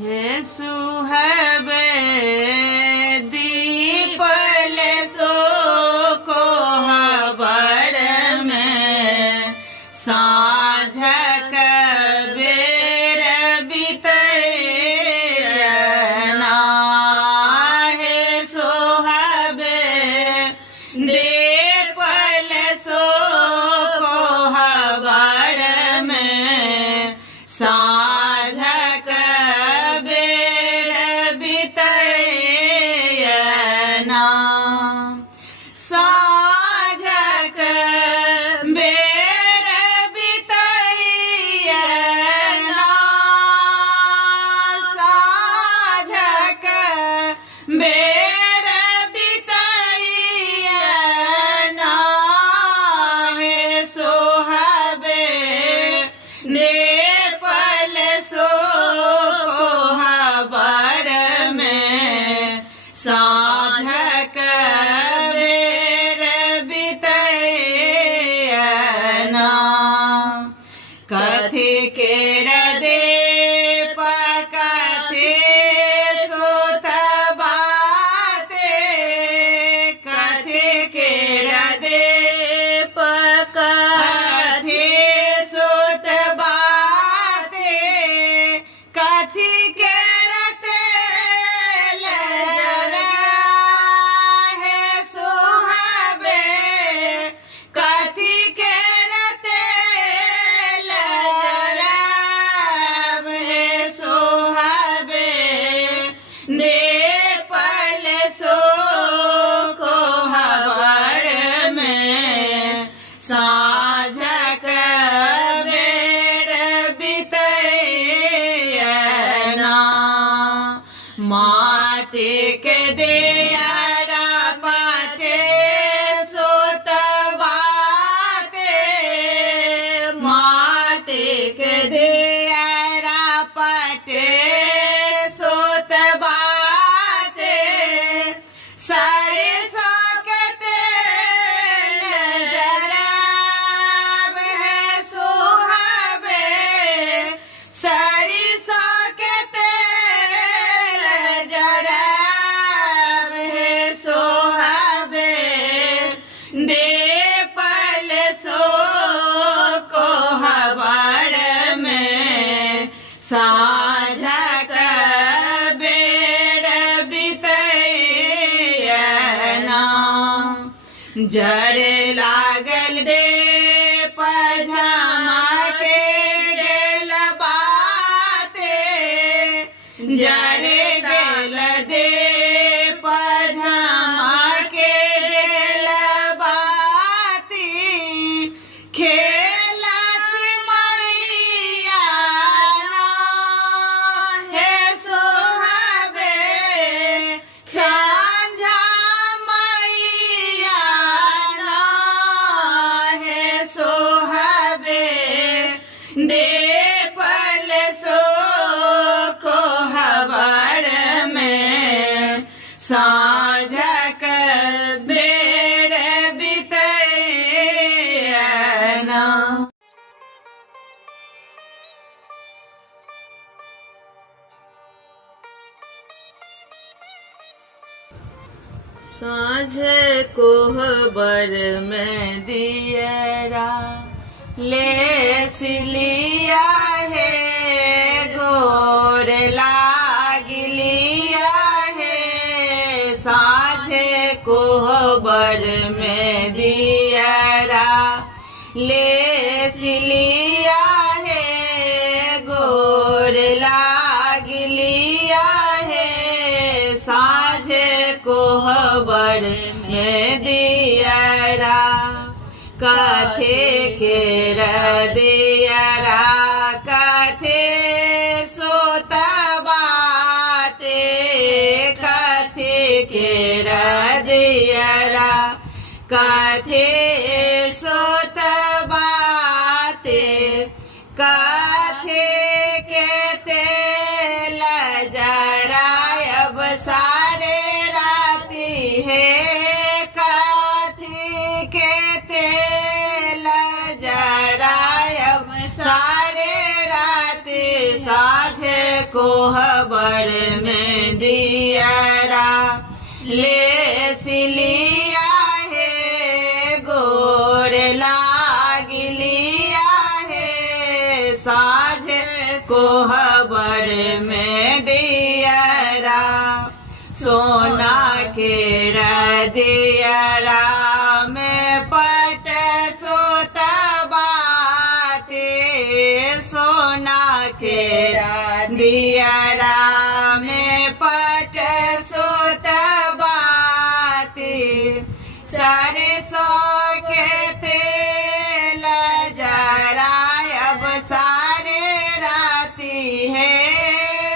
हे सुहबे दीपल सो को हबर में साझक बेर बितैना। हे सोहबे दीपल सो को हबर में साझक बेर बितैना। साझक बेर बितैना। साझक बेर बितैना। हे सोहबे दीपल सो को हबर में साझक बेर बितैना। कथि केर दीप कथि सुत बाते। कथि केर दीप कथि सुत बाते। कथि केर तेल जरा। हे सोहबे कथि केर तेल जरा। हे सोहबे दीपल सो को हबर में साझक बेर बितैना। माटी के दियारा पाटे सुत बाते। माटी के दियारा पाटे सुत बाते। सरसों के तेल जरा। हे सोहबे सरसों के तेल जरा। हे सोहबे दीपल सो को हबर में साझक बेर बितैना। जड़ लागल दे झमके गेल बाते। जड़ गेल दे झमके गेल बाती। खेलत मैया ना। हे सोहबे सांझा मैया ना। हे सोहबे दीपल सो को हबर में साझक बेर बितैना। साँझ कोहबर में दियरा लेस लिया है। गोर लाग लिया है। साँझ कोहबर में दियरा लेस लिया है। गोर लाग लिया है। साँझ कोहबर में दियरा कथे केर दियरा। कथे सुत बाते। कथे केर दियरा। कथे सुत बाते। कथे के तेल जरा। अब सारे राती है। कथी के तेल जरा। अब सारे राती साझ कोहबर में दियरा ले सिलिया है गोर लाग लिया है साझ कोहबर में दियरा सोना के दियरा में पट सुत बाते सोना के दियरा में पट सुत बाते सरसों के तेल जरायब सारे राती है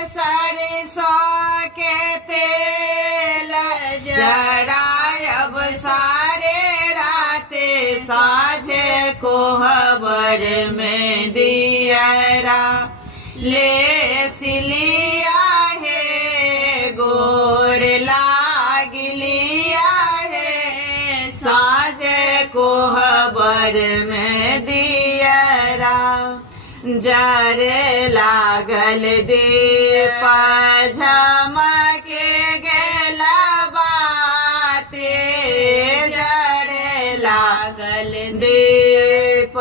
सरसों के तेल जरायब सारे राते साझ कोहबर में दियरा ले सिलिया है गोर लाग लिया है साझ कोहबर में दियरा जरे लागल दीप झमके गेला बाते जरे लागल दीप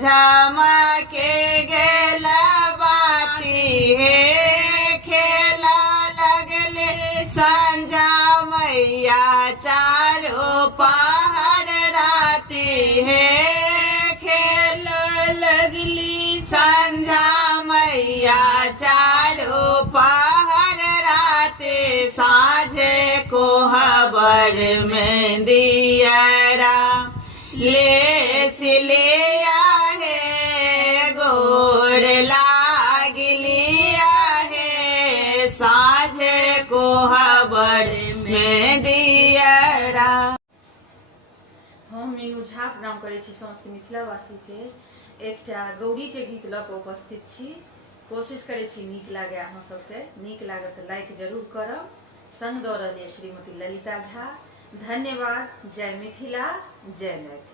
झमके गेला बाती है खेला लगले संझा मैया चारों पहर राती है खेल लगली संझा मैया चारों पहर राते साझ कोहबर में दियरा ले सिलिया है गोर लाग लिया है साझ कोहबर में दियरा। हम मीनू झा प्रणाम करै छी समस्त मिथिलावासी के एकटा गौरी के गीत लऽ कऽ उपस्थित छी। कोशिश करै छी नीक लागे अहाँ सबके, नीक लागत तऽ लाइक जरूर करब। संग दऽ रहल अछि श्रीमती ललिता झा। धन्यवाद। जय मिथिला, जय मैथिली।